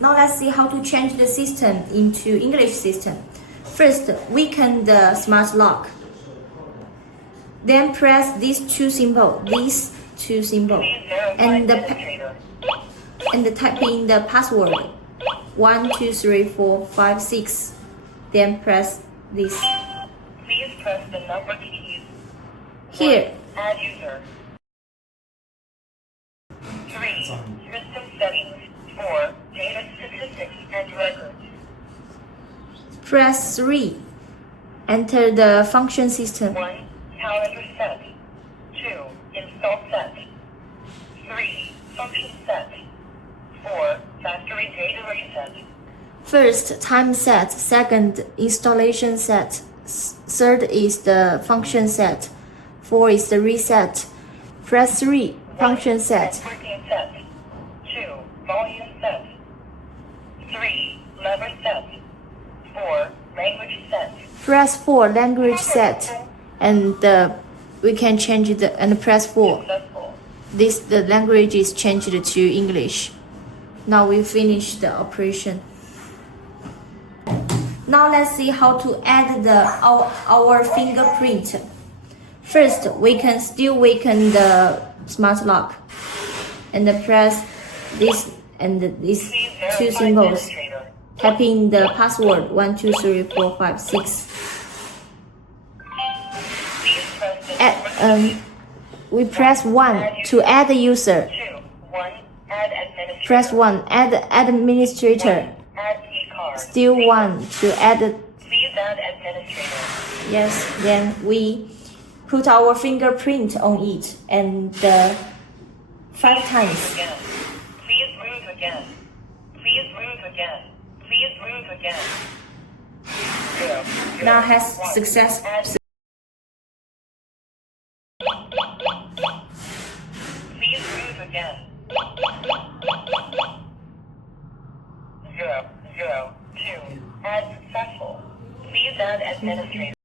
Now let's see how to change the system into English system. First, weaken the smart lock. Then press these two symbols, and type in the password 1 2 3 4 5 6. Then press this. Please press the number keys. Here. Add user. 3. System settings. 4. Data statistics and records. Press 3. Enter the function system. 1. Calendar set. 2. Install set. 3. Function set. 4. Factory data reset. First, time set. Second, installation set. Third is the function set. 4 is the reset. Press 3. Function set. Networking set. 2. Volume set. 3. Lever set. 4. Language set. Press 4. Language set. And we can change it and press 4. Successful. The language is changed to English. Now we finish the operation. Now let's see how to add our fingerprint. First, we can still weaken the smart lock and press this and these two symbols. Type in the password 1 2 3 4 5 6. We press 1 to add the user. 2. 1. Add administrator. Press 1 add administrator. Add e-card. Still 1 to add. Please add administrator. Yes, then we put our fingerprint on it and 5 times. Again. Please move again. Please move again. Please move again. Zero. Now has success. Please move again. 0 0 2. Add successful. Please add administrator.